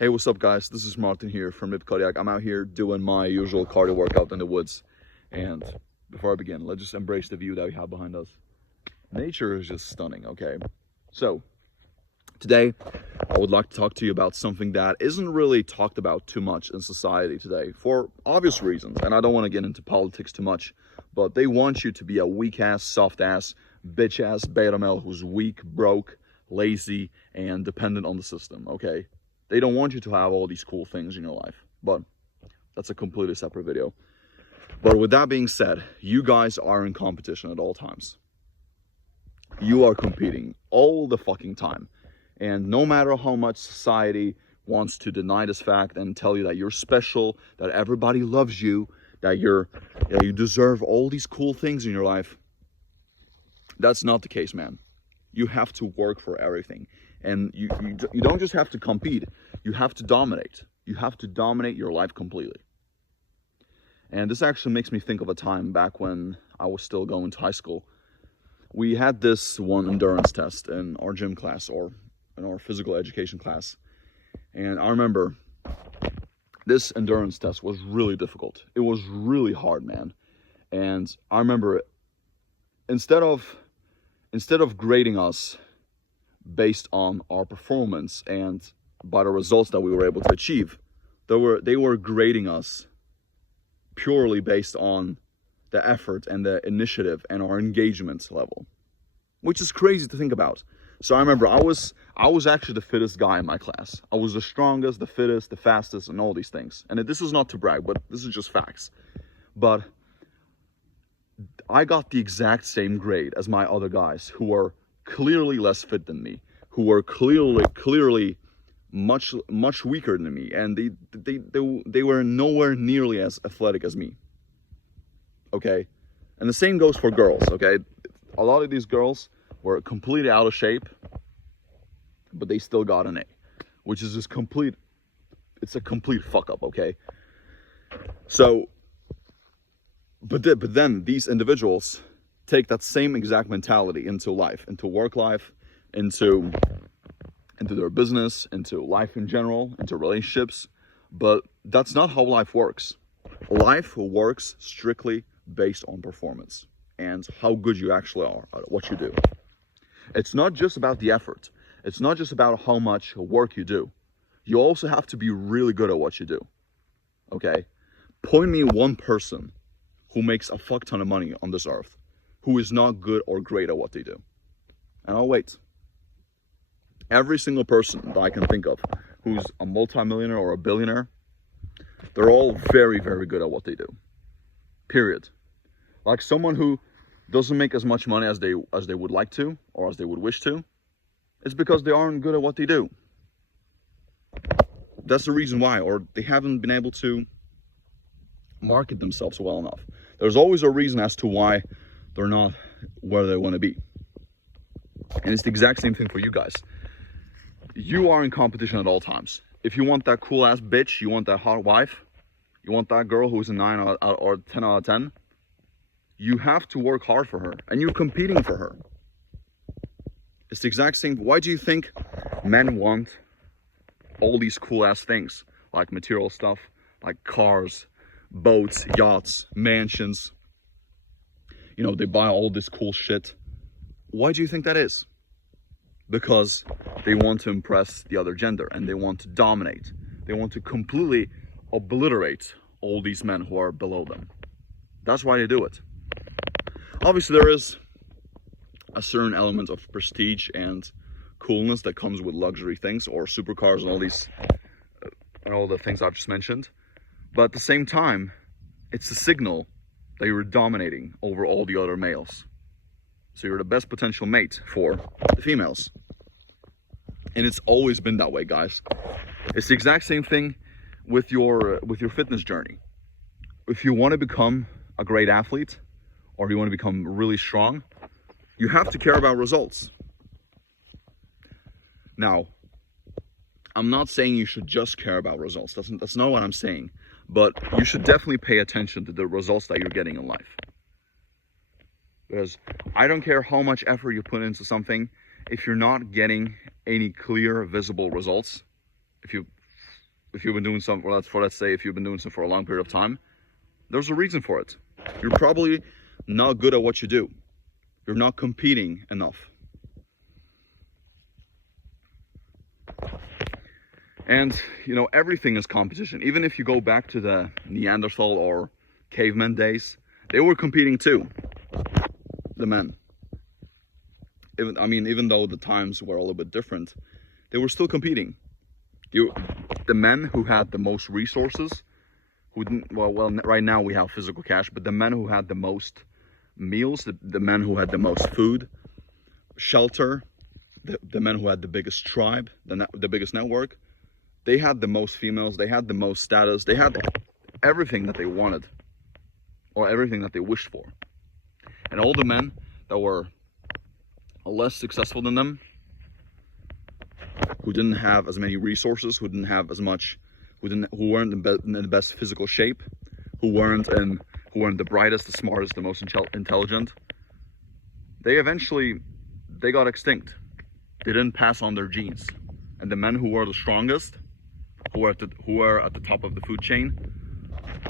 Hey, what's up guys? This is Martin here from Rip Cardiac. I'm out here doing my usual cardio workout in the woods. And before I begin, let's just embrace the view that we have behind us. Nature is just stunning, okay? So, today I would like to talk to you about something that isn't really talked about too much in society today for obvious reasons. And I don't want to get into politics too much, but they want you to be a weak-ass, soft-ass, bitch-ass beta male who's weak, broke, lazy, and dependent on the system, okay? They don't want you to have all these cool things in your life, but that's a completely separate video. But with that being said, you guys are in competition at all times. You are competing all the fucking time. And no matter how much society wants to deny this fact and tell you that you're special, that everybody loves you, that you deserve all these cool things in your life, that's not the case, man. You have to work for everything. And you don't just have to compete, you have to dominate. You have to dominate your life completely. And this actually makes me think of a time back when I was still going to high school. We had this one endurance test in our gym class, or in our physical education class. And I remember this endurance test was really difficult. It was really hard, man. And I remember instead of grading us based on our performance and by the results that we were able to achieve, they were grading us purely based on the effort and the initiative and our engagement level, which is crazy to think about. So I remember I was actually the fittest guy in my class. I was the strongest, the fittest, the fastest, and all these things. And this is not to brag, but this is just facts. But I got the exact same grade as my other guys who were clearly less fit than me, who were clearly much weaker than me, and they were nowhere nearly as athletic as me. Okay, and the same goes for girls. Okay, a lot of these girls were completely out of shape, but they still got an A, which is just it's a complete fuck up. Okay, so but then these individuals take that same exact mentality into life, into work life, into their business, into life in general, into relationships. But that's not how life works. Life works strictly based on performance and how good you actually are at what you do. It's not just about the effort. It's not just about how much work you do. You also have to be really good at what you do. Okay? Point me one person who makes a fuck ton of money on this earth who is not good or great at what they do. And I'll wait. Every single person that I can think of who's a multimillionaire or a billionaire, they're all very, very good at what they do. Period. Like someone who doesn't make as much money as they would like to or as they would wish to, it's because they aren't good at what they do. That's the reason why, or they haven't been able to market themselves well enough. There's always a reason as to why they're not where they want to be. And it's the exact same thing for you guys. You are in competition at all times. If you want that cool ass bitch, you want that hot wife, you want that girl who's a 9 or 10 out of 10, you have to work hard for her, and you're competing for her. It's the exact same. Why do you think men want all these cool ass things, like material stuff, like cars, boats, yachts, mansions? You know, they buy all this cool shit. Why do you think that is? Because they want to impress the other gender and they want to dominate. They want to completely obliterate all these men who are below them. That's why they do it. Obviously, there is a certain element of prestige and coolness that comes with luxury things or supercars and all these and all the things I've just mentioned. But at the same time, it's a signal that you're dominating over all the other males. So you're the best potential mate for the females. And it's always been that way, guys. It's the exact same thing with your fitness journey. If you want to become a great athlete, or you want to become really strong, you have to care about results. Now, I'm not saying you should just care about results. That's not what I'm saying. But you should definitely pay attention to the results that you're getting in life. Because I don't care how much effort you put into something, if you're not getting any clear, visible results, if you if you've been doing some, well, let's say if you've been doing some for a long period of time, there's a reason for it. You're probably not good at what you do. You're not competing enough. And, you know, everything is competition. Even if you go back to the Neanderthal or caveman days, they were competing too, the men. Even though the times were a little bit different, they were still competing. The men who had the most resources, who didn't, well, right now we have physical cash, but the men who had the most meals, the men who had the most food, shelter, the men who had the biggest tribe, the biggest network, they had the most females, they had the most status, they had everything that they wanted, or everything that they wished for. And all the men that were less successful than them, who didn't have as many resources, who didn't have as much, who weren't in the best physical shape, who weren't the brightest, the smartest, the most intelligent, they got extinct. They didn't pass on their genes. And the men who were the strongest, who were at the top of the food chain,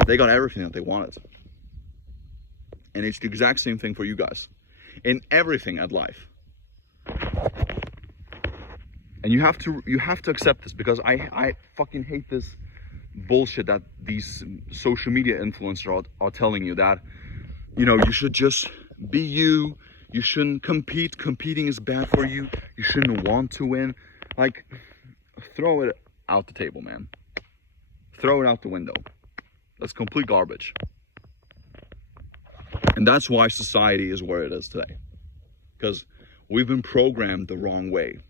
they got everything that they wanted. And it's the exact same thing for you guys in everything at life. And you have to accept this, because I fucking hate this bullshit that these social media influencers are telling you, that, you know, you should just be you, you shouldn't compete, competing is bad for you, you shouldn't want to win. Like, throw it out the table, man. Throw it out the window. That's complete garbage. And that's why society is where it is today, because we've been programmed the wrong way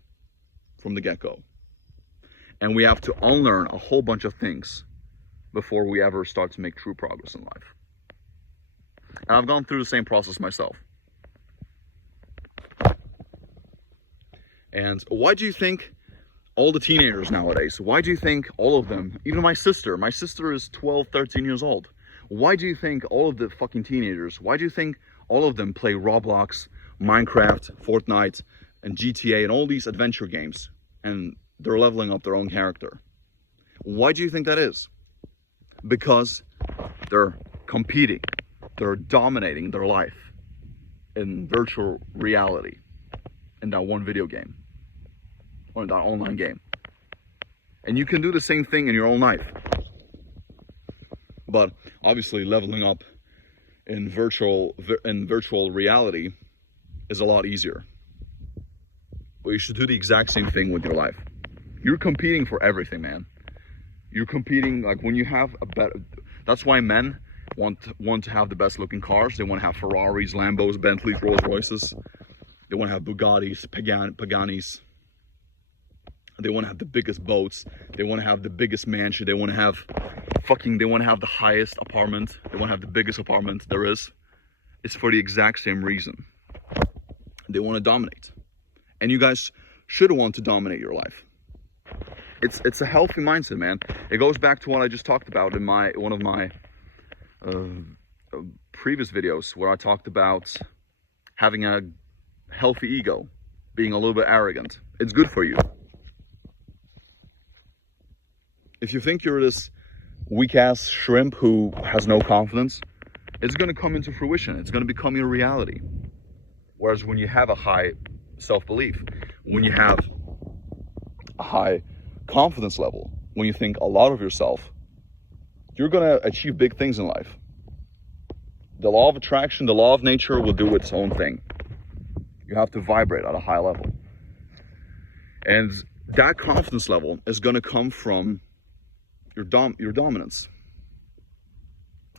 from the get-go. And we have to unlearn a whole bunch of things before we ever start to make true progress in life. And I've gone through the same process myself. And why do you think all the teenagers nowadays, why do you think all of them, even my sister is 12, 13 years old. Why do you think all of the fucking teenagers, why do you think all of them play Roblox, Minecraft, Fortnite, and GTA, and all these adventure games, and they're leveling up their own character? Why do you think that is? Because they're competing, they're dominating their life in virtual reality, in that one video game, or in that online game. And you can do the same thing in your own life. But obviously leveling up in virtual reality is a lot easier. But you should do the exact same thing with your life. You're competing for everything, man. You're competing, like, when you have a better, that's why men want to have the best looking cars. They want to have Ferraris, Lambos, Bentleys, Rolls Royces. They want to have Bugattis, Paganis. They want to have the biggest boats. They want to have the biggest mansion. They want to have the highest apartment. They want to have the biggest apartment there is. It's for the exact same reason. They want to dominate. And you guys should want to dominate your life. It's a healthy mindset, man. It goes back to what I just talked about in one of my previous videos, where I talked about having a healthy ego, being a little bit arrogant. It's good for you. If you think you're this weak-ass shrimp who has no confidence, it's going to come into fruition. It's going to become your reality. Whereas when you have a high self-belief, when you have a high confidence level, when you think a lot of yourself, you're going to achieve big things in life. The law of attraction, the law of nature will do its own thing. You have to vibrate at a high level. And that confidence level is going to come from your dominance,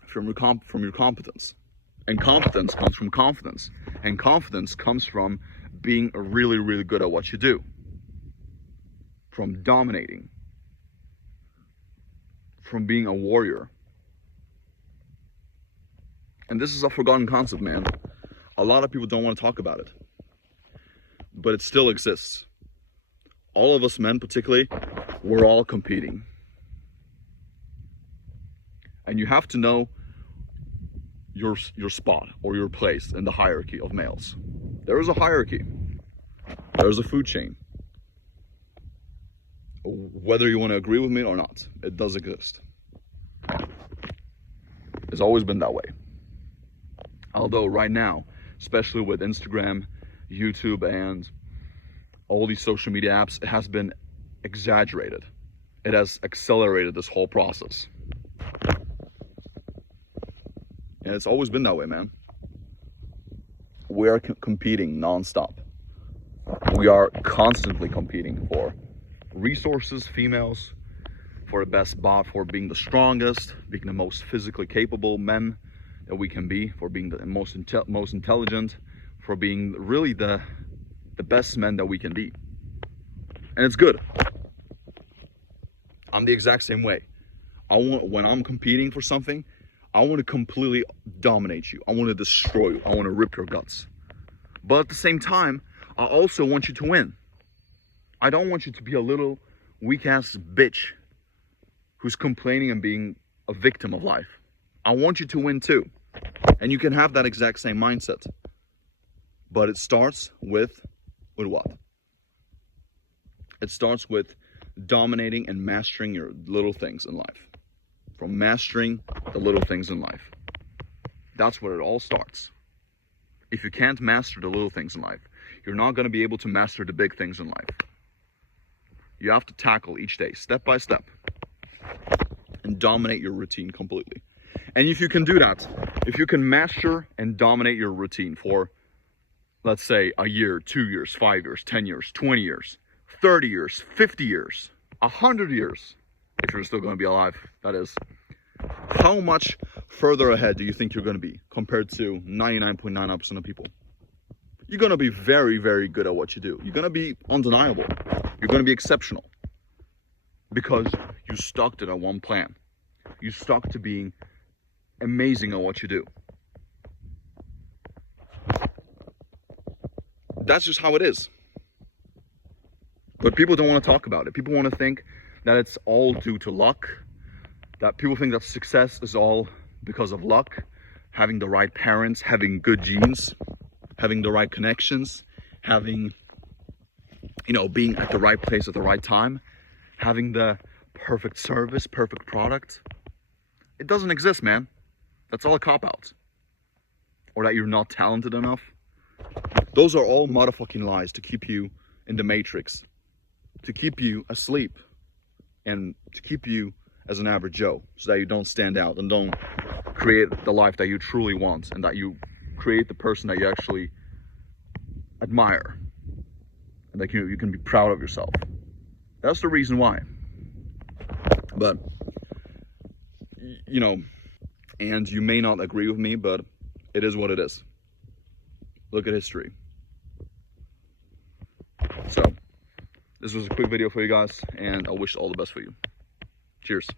from your competence. And competence comes from confidence. And confidence comes from being really, really good at what you do. From dominating. From being a warrior. And this is a forgotten concept, man. A lot of people don't want to talk about it. But it still exists. All of us men particularly, we're all competing. And you have to know your spot or your place in the hierarchy of males. There is a hierarchy. There is a food chain. Whether you want to agree with me or not, it does exist. It's always been that way. Although right now, especially with Instagram, YouTube, and all these social media apps, it has been exaggerated. It has accelerated this whole process. And it's always been that way, man. We are competing non-stop. We are constantly competing for resources, females, for the best bot, for being the strongest, being the most physically capable men that we can be, for being the most intelligent, for being really the best men that we can be. And it's good. I'm the exact same way. When I'm competing for something, I want to completely dominate you. I want to destroy you. I want to rip your guts. But at the same time, I also want you to win. I don't want you to be a little weak-ass bitch who's complaining and being a victim of life. I want you to win too. And you can have that exact same mindset. But it starts with what? It starts with dominating and mastering your little things in life. From mastering the little things in life. That's where it all starts. If you can't master the little things in life, you're not going to be able to master the big things in life. You have to tackle each day, step by step, and dominate your routine completely. And if you can do that, if you can master and dominate your routine for, let's say, a year, 2 years, 5 years, 10 years, 20 years, 30 years, 50 years, 100 years, if you're still going to be alive, that is, how much further ahead do you think you're going to be compared to 99.99% of people? You're going to be very, very good at what you do. You're going to be undeniable. You're going to be exceptional. Because you stuck to that one plan. You stuck to being amazing at what you do. That's just how it is. But people don't want to talk about it. People want to think that it's all due to luck. That people think that success is all because of luck. Having the right parents, having good genes, having the right connections, having, being at the right place at the right time, having the perfect service, perfect product. It doesn't exist, man. That's all a cop-out. Or that you're not talented enough. Those are all motherfucking lies to keep you in the matrix. To keep you asleep. And to keep you as an average Joe. So that you don't stand out and don't create the life that you truly want. And that you create the person that you actually admire. And that you can be proud of yourself. That's the reason why. But, and you may not agree with me, but it is what it is. Look at history. So, this was a quick video for you guys, and I wish all the best for you. Cheers.